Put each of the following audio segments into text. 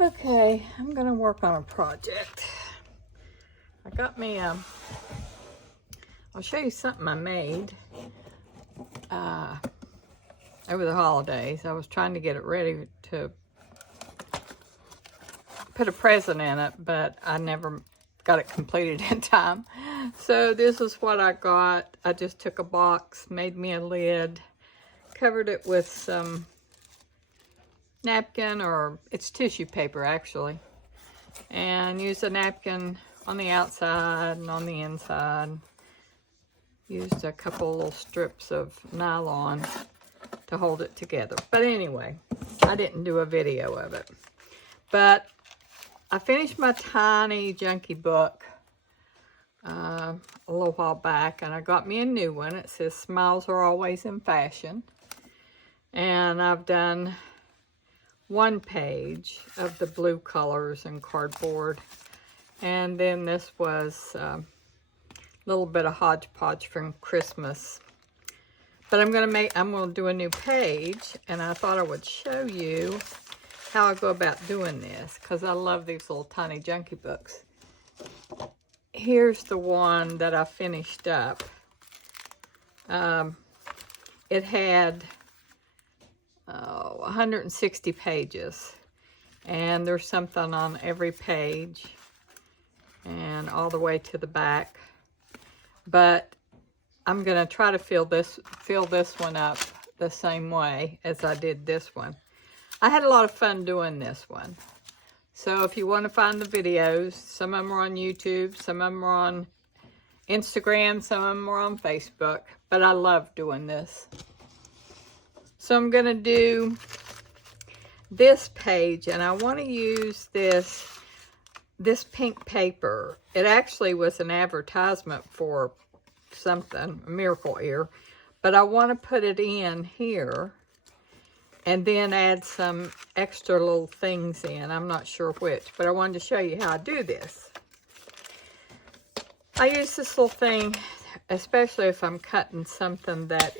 Okay, I'm gonna work on a project. I got me I'll show you something I made over the holidays. I was trying to get it ready to put a present in it, but I never got it completed in time. So this is what I got. I just took a box, made me a lid, covered it with some napkin, or it's tissue paper actually, and used a napkin on the outside and on the inside. Used a couple little strips of nylon to hold it together. But anyway, I didn't do a video of it. But I finished my Tiny Junky Book a little while back, and I got me a new one. It says Smiles Are Always in Fashion. And I've done one page of the blue colors and cardboard. And then this was a little bit of hodgepodge from Christmas. But I'm gonna do a new page, and I thought I would show you how I go about doing this, because I love these little Tiny Junky books. Here's the one that I finished up. It had 160 pages, and there's something on every page and all the way to the back. But I'm gonna try to fill this one up the same way as I did this one. I had a lot of fun doing this one. So if you want to find the videos, some of them are on YouTube, some of them are on Instagram, some of them are on Facebook, but I love doing this. So I'm gonna do this page, and I want to use this pink paper. It actually was an advertisement for something, a miracle ear, but I want to put it in here and then add some extra little things in. I'm not sure which, but I wanted to show you how I do this. I use this little thing, especially if I'm cutting something that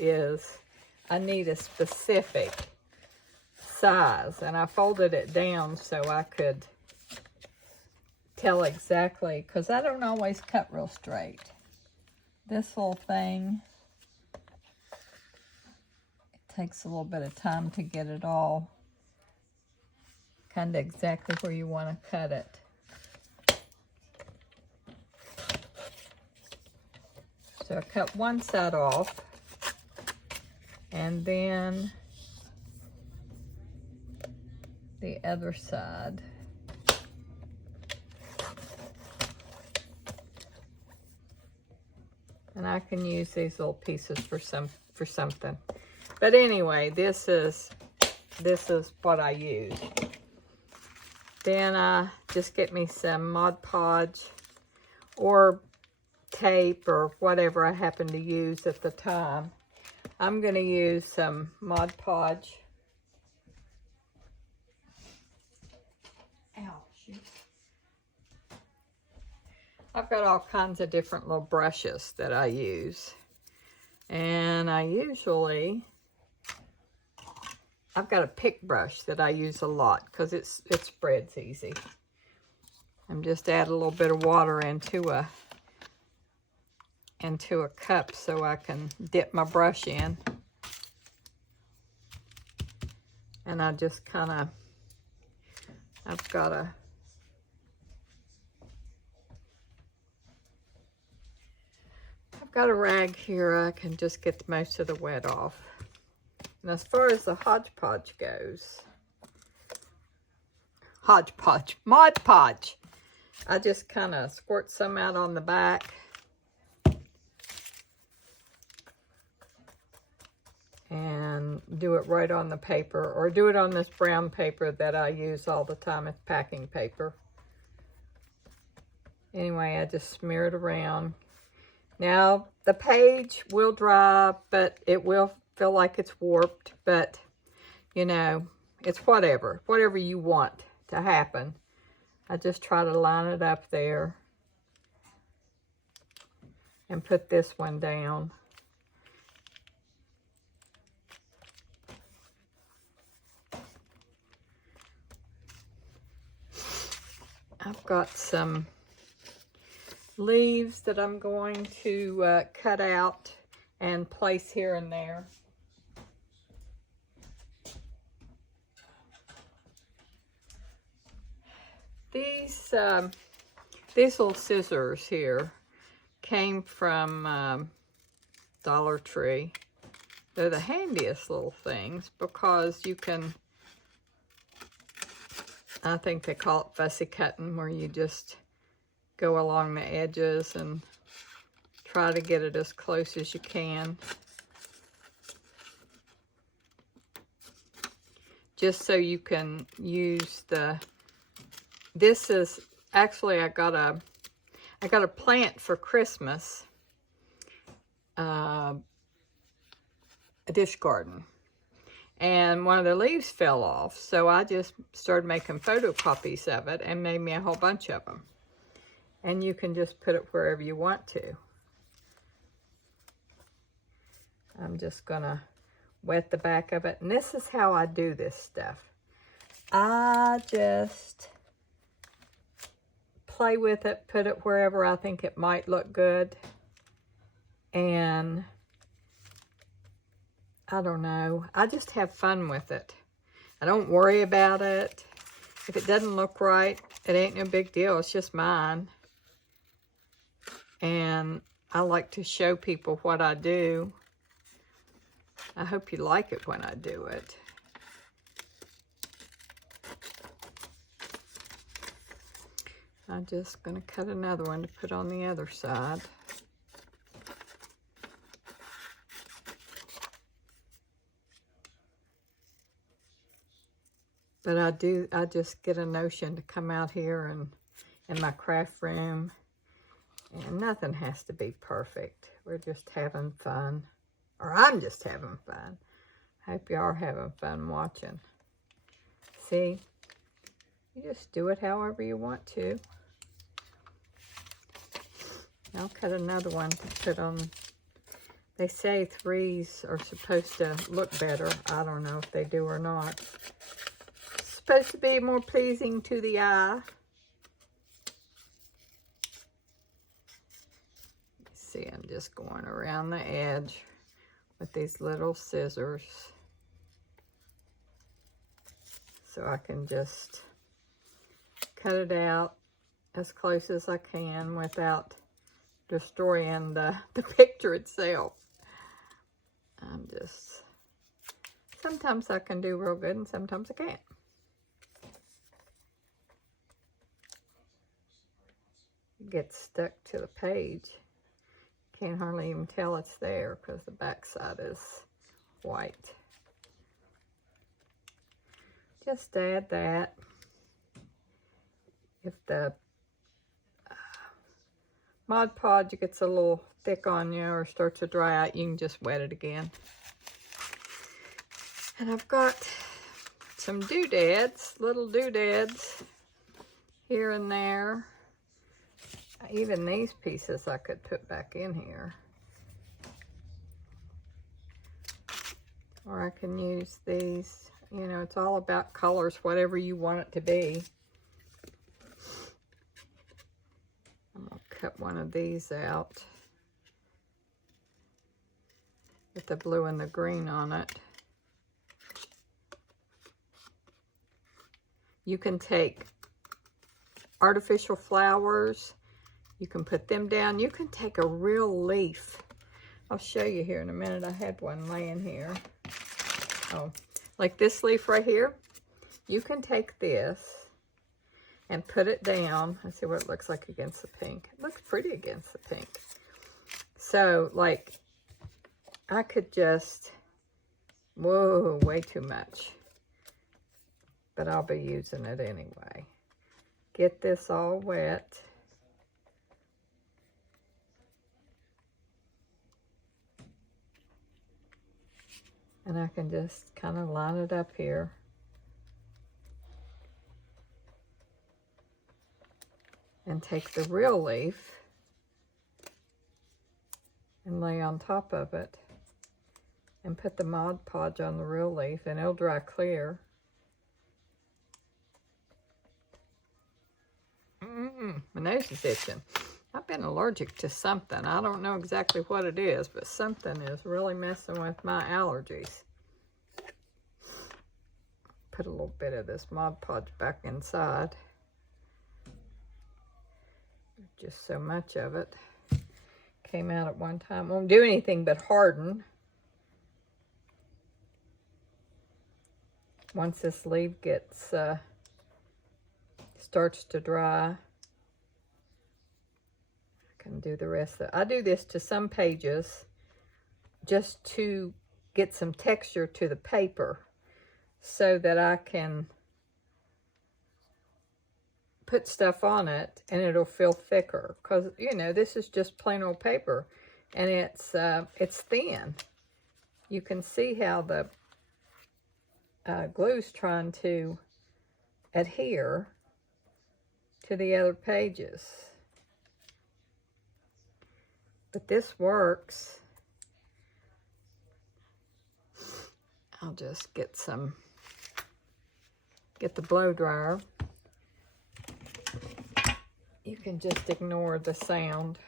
I need a specific size, and I folded it down so I could tell exactly, because I don't always cut real straight. This little thing, it takes a little bit of time to get it all kind of exactly where you want to cut it. So I cut one side off, and then the other side. And I can use these little pieces for something. But anyway, this is what I use. Then I just get me some Mod Podge or tape or whatever I happen to use at the time. I'm going to use some Mod Podge. Ow, shoot. I've got all kinds of different little brushes that I use. And I've got a pick brush that I use a lot because it spreads easy. I'm just add a little bit of water into a cup so I can dip my brush in. And I just I've got a rag here. I can just get most of the wet off. And as far as the hodgepodge goes, Mod Podge, I just kind of squirt some out on the back. And do it right on the paper, or do it on this brown paper that I use all the time. It's packing paper. Anyway, I just smear it around. Now, the page will dry, but it will feel like it's warped, but, you know, it's whatever you want to happen. I just try to line it up there and put this one down. I've got some leaves that I'm going to cut out and place here and there. These little scissors here came from Dollar Tree. They're the handiest little things because you can, I think they call it fussy cutting, where you just go along the edges and try to get it as close as you can. Just so you can use this is, actually I got a plant for Christmas, a dish garden. And one of the leaves fell off, so I just started making photocopies of it and made me a whole bunch of them. And you can just put it wherever you want to. I'm just gonna wet the back of it. And this is how I do this stuff. I just play with it, put it wherever I think it might look good. And I don't know, I just have fun with it. I don't worry about it. If it doesn't look right, it ain't no big deal. It's just mine. And I like to show people what I do. I hope you like it when I do it. I'm just going to cut another one to put on the other side. But I just get a notion to come out here and in my craft room, and nothing has to be perfect. We're just having fun, or I'm just having fun. I hope you are having fun watching. See, you just do it however you want to. I'll cut another one to put on. They say threes are supposed to look better. I don't know if they do or not. Supposed to be more pleasing to the eye. See, I'm just going around the edge with these little scissors, so I can just cut it out as close as I can without destroying the picture itself. Sometimes I can do real good and sometimes I can't. Gets stuck to the page. Can't hardly even tell it's there because the back side is white. Just add that. If the Mod Podge gets a little thick on you or starts to dry out, you can just wet it again. And I've got some doodads, little doodads here and there. Even these pieces I could put back in here. Or I can use these. You know, it's all about colors, whatever you want it to be. I'm going to cut one of these out with the blue and the green on it. You can take artificial flowers. You can put them down. You can take a real leaf. I'll show you here in a minute. I had one laying here. Oh, like this leaf right here. You can take this and put it down. Let's see what it looks like against the pink. It looks pretty against the pink. So, like, I could just, whoa, way too much. But I'll be using it anyway. Get this all wet. And I can just kind of line it up here. And take the real leaf and lay on top of it. And put the Mod Podge on the real leaf, and it'll dry clear. My nose is itching. I've been allergic to something. I don't know exactly what it is, but something is really messing with my allergies. Put a little bit of this Mod Podge back inside. Just so much of it came out at one time. Won't do anything but harden. Once this leaf gets starts to dry, I can do the rest of it. I do this to some pages just to get some texture to the paper so that I can put stuff on it and it'll feel thicker, because you know this is just plain old paper and it's thin. You can see how the glue's trying to adhere to the other pages, but this works. I'll just get the blow dryer. You can just ignore the sound,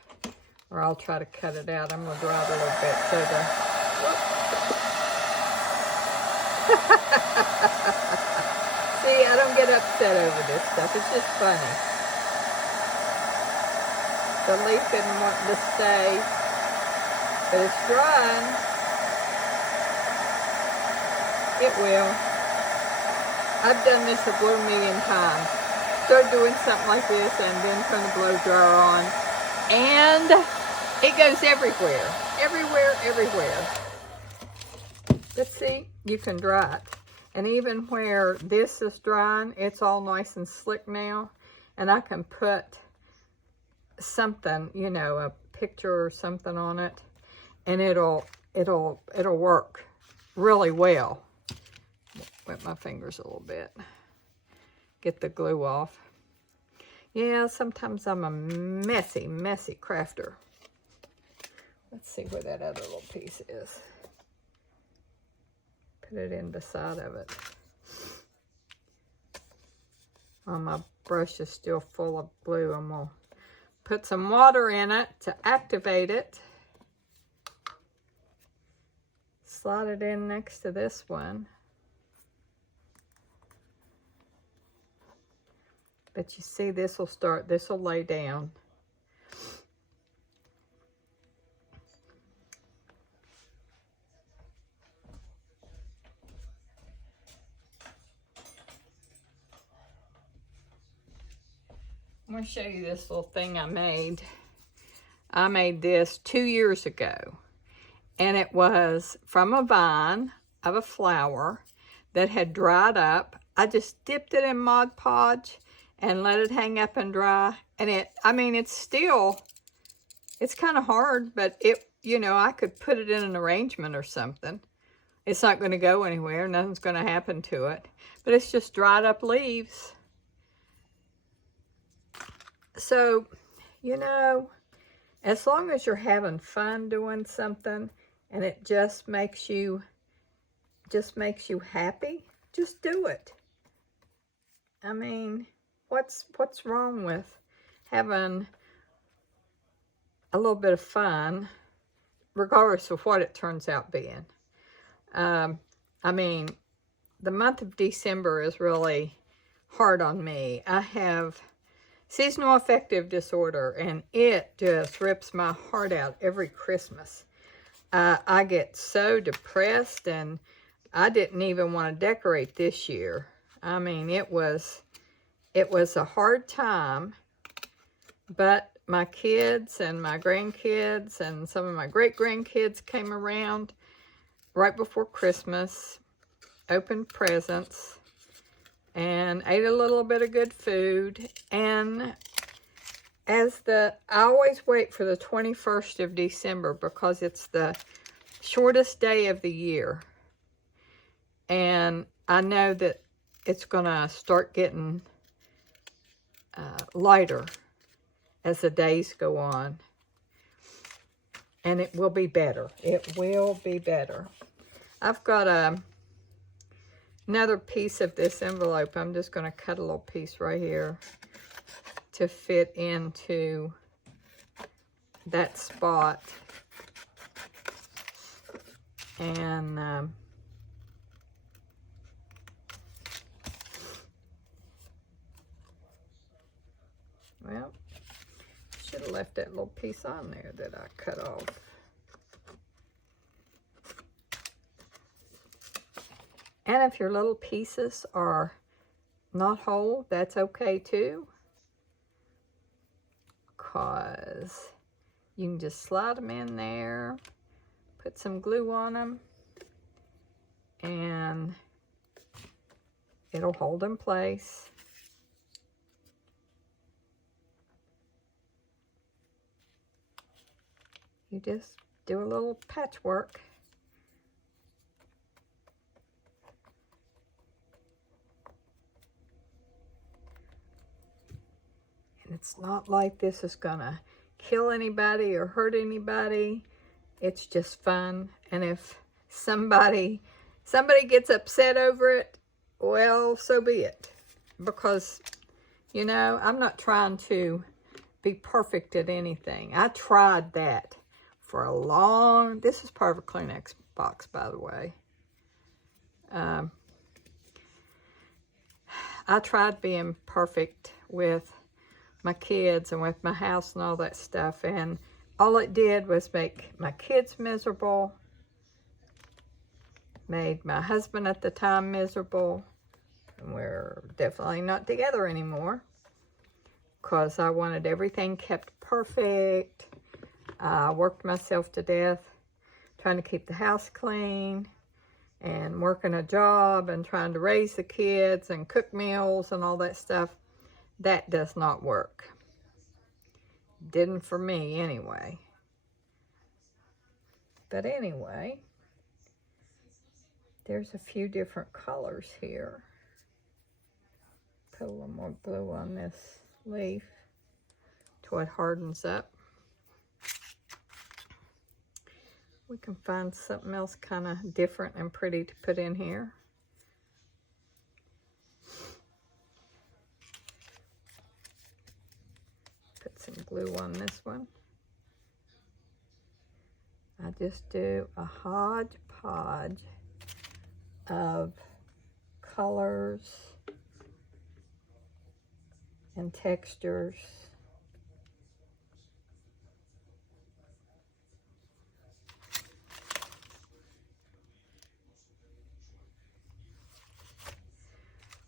or I'll try to cut it out. I'm going to dry it a little bit so the... See, I don't get upset over this stuff. It's just funny. The leaf didn't want to stay, but it's drying. It will. I've done this a blue million times. Start doing something like this and then turn the blow dryer on, and it goes everywhere, everywhere. But see, you can dry it, and even where this is drying, it's all nice and slick now, and I can put something, you know, a picture or something on it, and it'll work really well. Wet my fingers a little bit. Get the glue off. Yeah, sometimes I'm a messy crafter. Let's see where that other little piece is. Put it in beside of it. Oh, my brush is still full of glue. I'm gonna put some water in it to activate it. Slide it in next to this one. But you see, this will lay down. I'm going to show you this little thing I made. I made this 2 years ago. And it was from a vine of a flower that had dried up. I just dipped it in Mod Podge and let it hang up and dry. And it's kind of hard, but you know, I could put it in an arrangement or something. It's not going to go anywhere. Nothing's going to happen to it. But it's just dried up leaves. So, you know, as long as you're having fun doing something and it just makes you happy, just do it. I mean, what's wrong with having a little bit of fun, regardless of what it turns out being? I mean, the month of December is really hard on me. I have seasonal affective disorder, and it just rips my heart out every Christmas. I get so depressed, and I didn't even want to decorate this year. I mean, it was a hard time, but my kids and my grandkids and some of my great-grandkids came around right before Christmas, opened presents, and ate a little bit of good food. And I always wait for the 21st of December because it's the shortest day of the year. And I know that it's going to start getting lighter as the days go on. And it will be better. It will be better. I've got another piece of this envelope. I'm just going to cut a little piece right here. to fit into that spot. And well, should have left that little piece on there that I cut off. And if your little pieces are not whole, that's okay too, because you can just slide them in there, put some glue on them, and it'll hold in place. You just do a little patchwork. And it's not like this is gonna kill anybody or hurt anybody. It's just fun. And if somebody gets upset over it, well, so be it. Because, you know, I'm not trying to be perfect at anything. I tried that for a long, this is part of a Kleenex box, by the way. I tried being perfect with my kids and with my house and all that stuff, and all it did was make my kids miserable, made my husband at the time miserable, and we're definitely not together anymore because I wanted everything kept perfect. I worked myself to death trying to keep the house clean and working a job and trying to raise the kids and cook meals and all that stuff. That does not work. Didn't for me anyway. But anyway, there's a few different colors here. Put a little more glue on this leaf till it hardens up. We can find something else kind of different and pretty to put in here. Put some glue on this one. I just do a hodgepodge of colors and textures.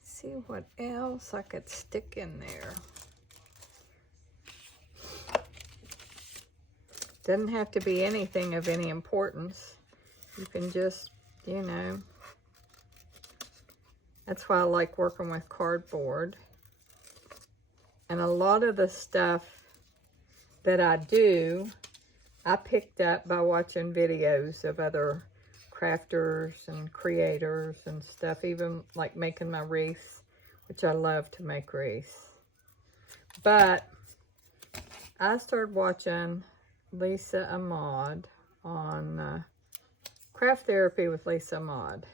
See what else I could stick in there. Doesn't have to be anything of any importance. You can just, you know, that's why I like working with cardboard. And a lot of the stuff that I do, I picked up by watching videos of other crafters and creators and stuff, even like making my wreaths, which I love to make wreaths. But I started watching Lisa Ahmad on Craft Therapy with Lisa Ahmad.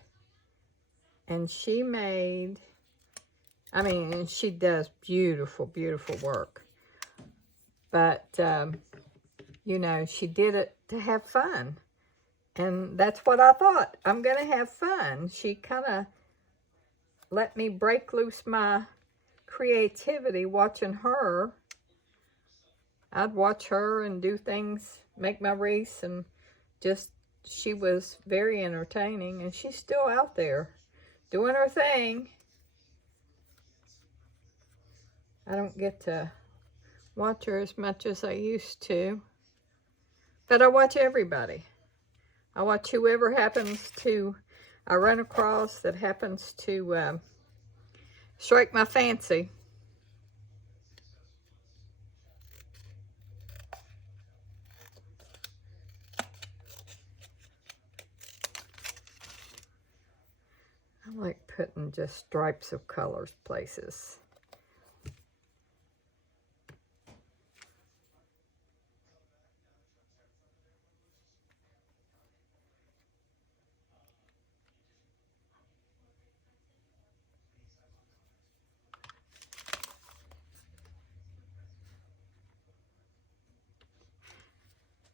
And she made, I mean, she does beautiful, beautiful work. But, you know, she did it to have fun. And that's what I thought. I'm going to have fun. She kind of let me break loose my creativity watching her. I'd watch her and do things, make my wreaths, and just, she was very entertaining. And she's still out there doing her thing. I don't get to watch her as much as I used to. But I watch everybody. I watch whoever happens to, I run across that happens to strike my fancy. I like putting just stripes of colors places.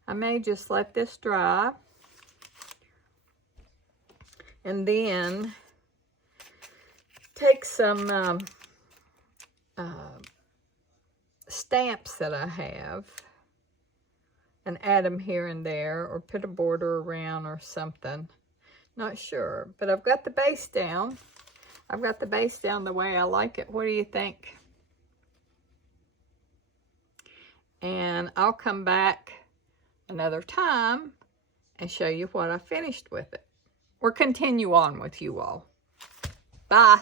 I may just let this dry and then take some stamps that I have and add them here and there, or put a border around or something. Not sure, but I've got the base down. I've got the base down the way I like it. What do you think? And I'll come back another time and show you what I finished with it, or continue on with you all. Bye.